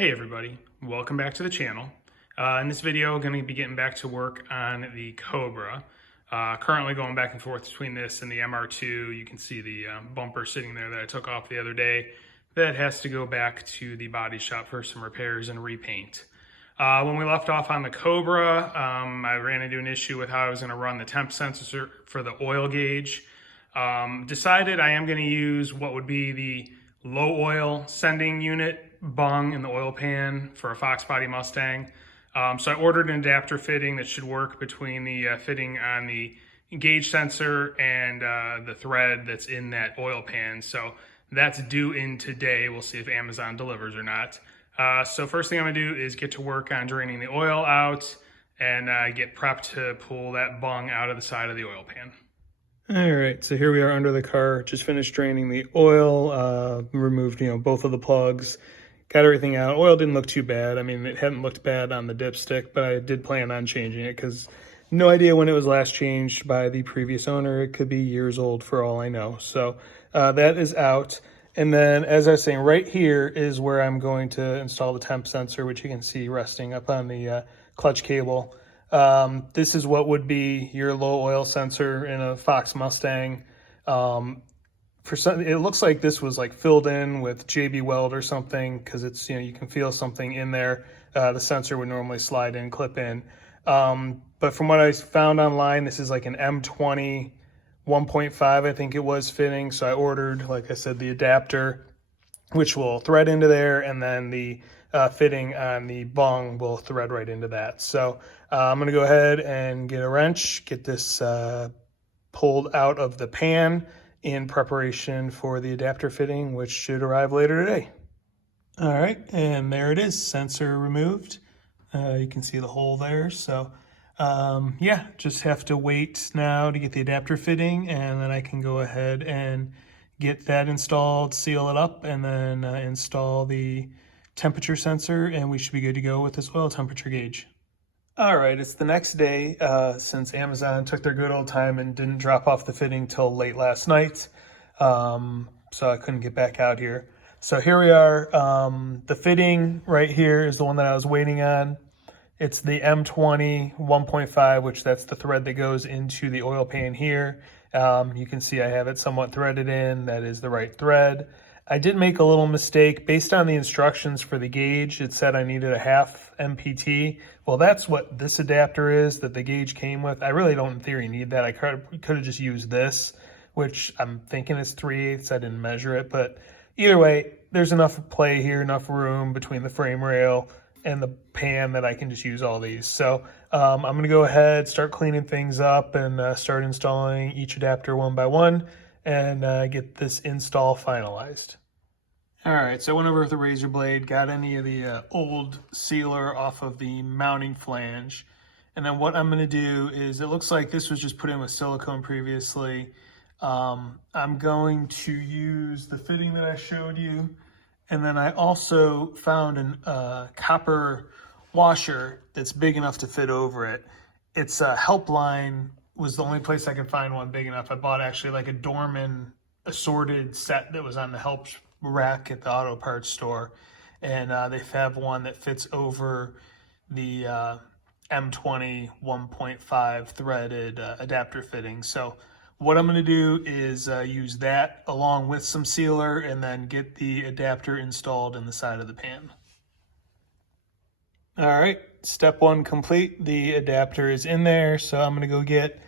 Hey everybody, welcome back to the channel. In this video, I'm going to be getting back to work on the Cobra. Currently going back and forth between this and the MR2. You can see the bumper sitting there that I took off the other day. That has to go back to the body shop for some repairs and repaint. When we left off on the Cobra, I ran into an issue with how I was going to run the temp sensor for the oil gauge. Decided I am going to use what would be the low oil sending unit bung in the oil pan for a Fox body Mustang. So I ordered an adapter fitting that should work between the fitting on the gauge sensor and the thread that's in that oil pan. So that's due in today. We'll see if Amazon delivers or not. So first thing I'm gonna do is get to work on draining the oil out and get prepped to pull that bung out of the side of the oil pan. All right, so here we are under the car. Just finished draining the oil, removed, both of the plugs, got everything out. Oil didn't look too bad. I mean, it hadn't looked bad on the dipstick, but I did plan on changing it because no idea when it was last changed by the previous owner. It could be years old for all I know. So that is out. And then, as I was saying, right here is where I'm going to install the temp sensor, which you can see resting up on the clutch cable. This is what would be your low oil sensor in a Fox Mustang. For some, it looks like this was like filled in with JB Weld or something, because it's, you can feel something in there. The sensor would normally slide in, clip in. But from what I found online, this is like an M20 1.5, I think it was, fitting. So I ordered, like I said, the adapter, which will thread into there, and then the fitting on the bung will thread right into that. So I'm going to go ahead and get a wrench, get this pulled out of the pan in preparation for the adapter fitting, which should arrive later today. All right, and there it is, sensor removed. You can see the hole there. So yeah, just have to wait now to get the adapter fitting, and then I can go ahead and get that installed, seal it up, and then install the temperature sensor, and we should be good to go with this oil temperature gauge. All right, it's the next day since Amazon took their good old time and didn't drop off the fitting till late last night, so I couldn't get back out here. So here we are. The fitting right here is the one that I was waiting on. It's the M20 1.5, which that's the thread that goes into the oil pan here. You can see I have it somewhat threaded in. That is the right thread. I did make a little mistake. Based on the instructions for the gauge, it said I needed a half MPT. Well, that's what this adapter is that the gauge came with. I really don't, in theory, need that. I could have just used this, which I'm thinking is 3/8. I didn't measure it. But either way, there's enough play here, enough room between the frame rail and the pan that I can just use all these. So I'm going to go ahead, start cleaning things up, and start installing each adapter one by one, and get this install finalized. All right, so I went over with the razor blade, got any of the old sealer off of the mounting flange. And then what I'm gonna do is, it looks like this was just put in with silicone previously. I'm going to use the fitting that I showed you. And then I also found a copper washer that's big enough to fit over it. It's a Helpline was the only place I could find one big enough. I bought actually like a Dorman assorted set that was on the help rack at the auto parts store, and they have one that fits over the M20 1.5 threaded adapter fitting. So what I'm going to do is use that along with some sealer, and then get the adapter installed in the side of the pan. All right, step one complete. The adapter is in there, so I'm going to go get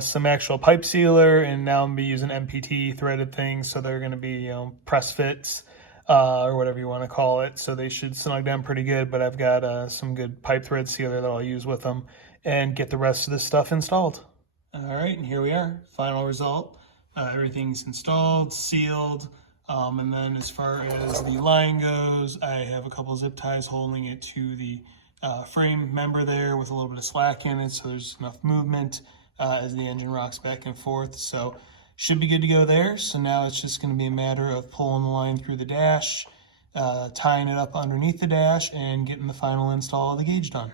some actual pipe sealer, and now I'm going to be using MPT threaded things, so they're going to be, press fits or whatever you want to call it. So they should snug down pretty good, but I've got some good pipe thread sealer that I'll use with them, and get the rest of this stuff installed. All right, and here we are, final result. Everything's installed, sealed, and then as far as the line goes, I have a couple zip ties holding it to the frame member there with a little bit of slack in it, so there's enough movement as the engine rocks back and forth. So should be good to go there. So now it's just going to be a matter of pulling the line through the dash, tying it up underneath the dash, and getting the final install of the gauge done.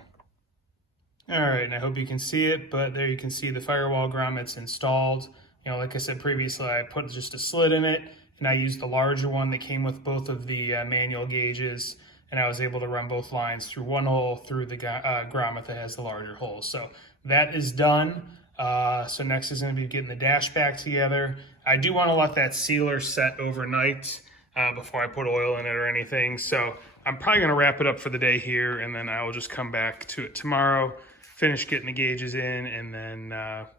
All right, and I hope you can see it, but there you can see the Firewall grommets installed. Like I said previously, I put just a slit in it, and I used the larger one that came with both of the manual gauges. and I was able to run both lines through one hole through the grommet that has the larger hole. So that is done. So next is going to be getting the dash back together. I do want to let that sealer set overnight before I put oil in it or anything. So I'm probably going to wrap it up for the day here, and then I will just come back to it tomorrow, finish getting the gauges in, and then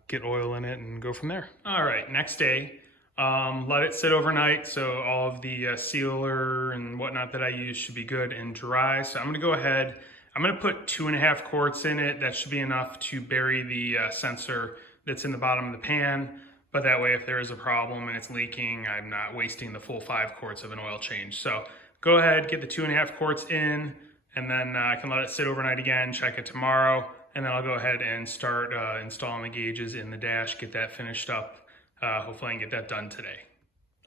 get oil in it and go from there. All right, next day. Let it sit overnight, so all of the sealer and whatnot that I use should be good and dry. So I'm going to go ahead. I'm going to put 2.5 quarts in it. That should be enough to bury the sensor that's in the bottom of the pan. But that way, if there is a problem and it's leaking, I'm not wasting the full 5 quarts of an oil change. So go ahead, get the 2.5 quarts in, and then I can let it sit overnight again, check it tomorrow, and then I'll go ahead and start installing the gauges in the dash, get that finished up. Hopefully I can get that done today.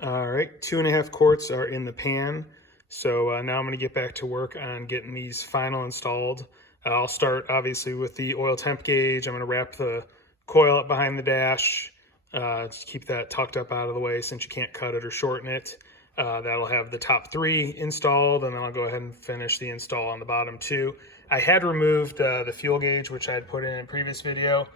All right, 2.5 quarts are in the pan. So now I'm going to get back to work on getting these final installed. I'll start obviously with the oil temp gauge. I'm going to wrap the coil up behind the dash. Just keep that tucked up out of the way since you can't cut it or shorten it. That'll have the top 3 installed, and then I'll go ahead and finish the install on the bottom 2. I had removed the fuel gauge, which I had put in a previous video.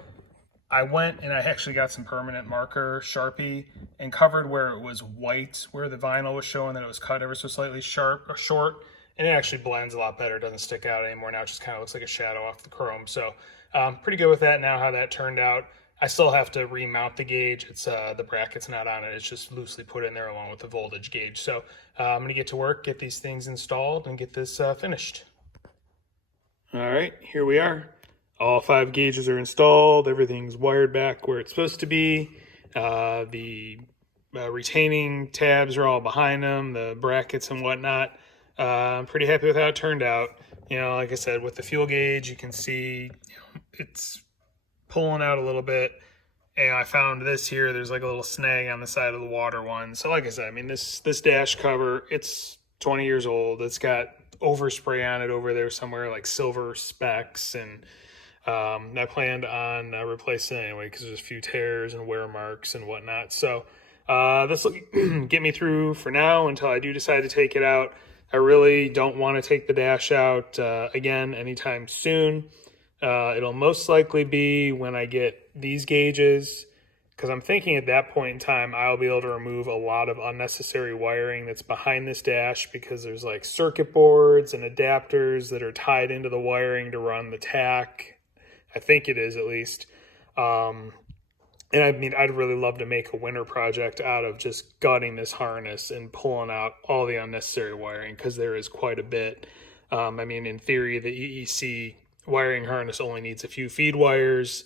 I went and I actually got some permanent marker, Sharpie, and covered where it was white, where the vinyl was showing that it was cut ever so slightly short, and it actually blends a lot better. It doesn't stick out anymore. Now it just kind of looks like a shadow off the chrome. So pretty good with that now, how that turned out. I still have to remount the gauge. It's the bracket's not on it. It's just loosely put in there along with the voltage gauge. So I'm going to get to work, get these things installed, and get this finished. All right, here we are. All 5 gauges are installed. Everything's wired back where it's supposed to be. The retaining tabs are all behind them, the brackets and whatnot. I'm pretty happy with how it turned out. You know, like I said, with the fuel gauge, you can see it's pulling out a little bit. And I found this here, there's like a little snag on the side of the water one. So like I said, I mean, this dash cover, it's 20 years old. It's got overspray on it over there somewhere, like silver specks, and I planned on replacing it anyway because there's a few tears and wear marks and whatnot. So this will get me through for now until I do decide to take it out. I really don't want to take the dash out again anytime soon. It'll most likely be when I get these gauges, because I'm thinking at that point in time I'll be able to remove a lot of unnecessary wiring that's behind this dash, because there's like circuit boards and adapters that are tied into the wiring to run the tach. I think it is, at least. And I mean, I'd really love to make a winter project out of just gutting this harness and pulling out all the unnecessary wiring, because there is quite a bit. I mean, in theory, the EEC wiring harness only needs a few feed wires,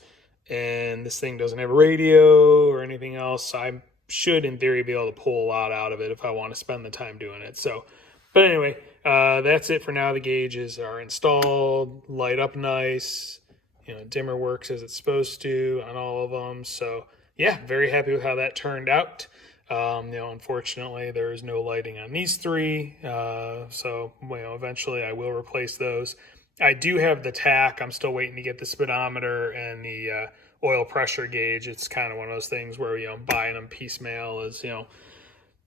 and this thing doesn't have a radio or anything else. So I should, in theory, be able to pull a lot out of it if I want to spend the time doing it. So, but anyway, that's it for now. The gauges are installed, light up nice. You know, dimmer works as it's supposed to on all of them. So yeah, very happy with how that turned out. You know, unfortunately, there is no lighting on these 3. So, you know, eventually I will replace those. I do have the tach. I'm still waiting to get the speedometer and the oil pressure gauge. It's kind of one of those things where, you know, buying them piecemeal is, you know,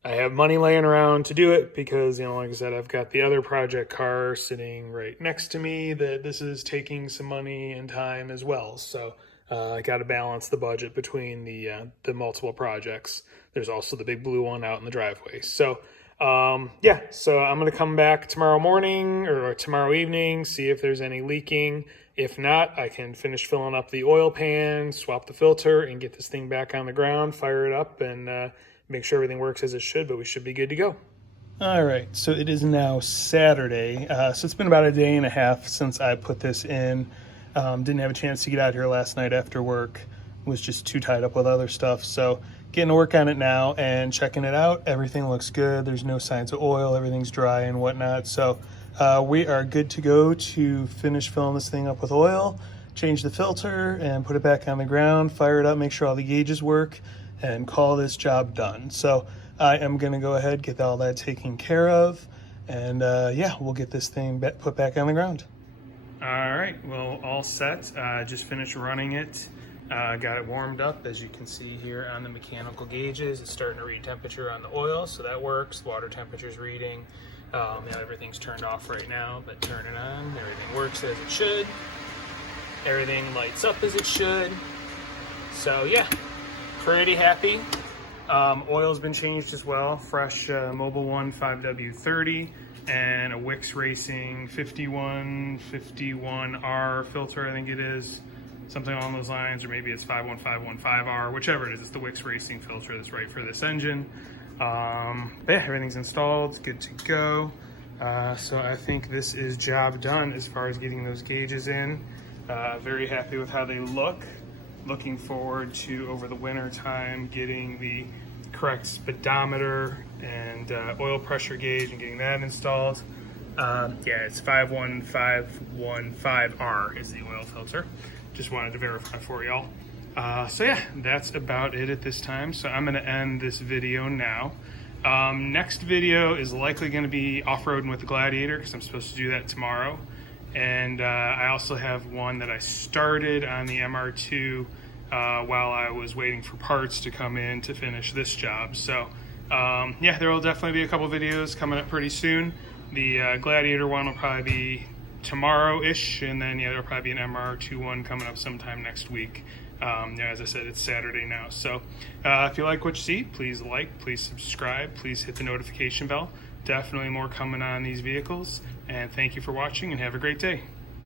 I have money laying around to do it because, you know, like I said, I've got the other project car sitting right next to me that this is taking some money and time as well. So I got to balance the budget between the multiple projects. There's also the big blue one out in the driveway. So yeah, so I'm going to come back tomorrow morning or tomorrow evening, see if there's any leaking. If not, I can finish filling up the oil pan, swap the filter, and get this thing back on the ground, fire it up, and make sure everything works as it should, but we should be good to go. All right, so it is now Saturday. So it's been about a day and a half since I put this in. Didn't have a chance to get out here last night after work. Was just too tied up with other stuff. So getting to work on it now and checking it out. Everything looks good. There's no signs of oil. Everything's dry and whatnot. So we are good to go to finish filling this thing up with oil, change the filter, and put it back on the ground, fire it up, make sure all the gauges work, and call this job done. So I am going to go ahead, get all that taken care of, and yeah, we'll get this thing put back on the ground. All right, well, all set. Just finished running it. Got it warmed up, as you can see here on the mechanical gauges. It's starting to read temperature on the oil, so that works. Water temperature's reading. Yeah, everything's turned off right now, but turn it on. Everything works as it should. Everything lights up as it should. So yeah, pretty happy. Oil's been changed as well. Fresh Mobil 1 5W30 and a Wix Racing 51R filter, I think it is. Something along those lines, or maybe it's 51515R, whichever it is. It's the Wix Racing filter that's right for this engine. But yeah, everything's installed, good to go. So I think this is job done as far as getting those gauges in. Very happy with how they look. Looking forward to, over the winter time, getting the correct speedometer and oil pressure gauge and getting that installed. Yeah, it's 51515R is the oil filter. Just wanted to verify for y'all. So yeah, that's about it at this time. So I'm gonna end this video now. Next video is likely gonna be off-roading with the Gladiator, because I'm supposed to do that tomorrow. And I also have one that I started on the MR2 while I was waiting for parts to come in to finish this job. So yeah, there will definitely be a couple videos coming up pretty soon. The Gladiator one will probably be tomorrow-ish, and then yeah, there'll probably be an MR2 one coming up sometime next week. Yeah, as I said, it's Saturday now. So if you like what you see, please like, please subscribe, please hit the notification bell. Definitely more coming on these vehicles. And thank you for watching, and have a great day.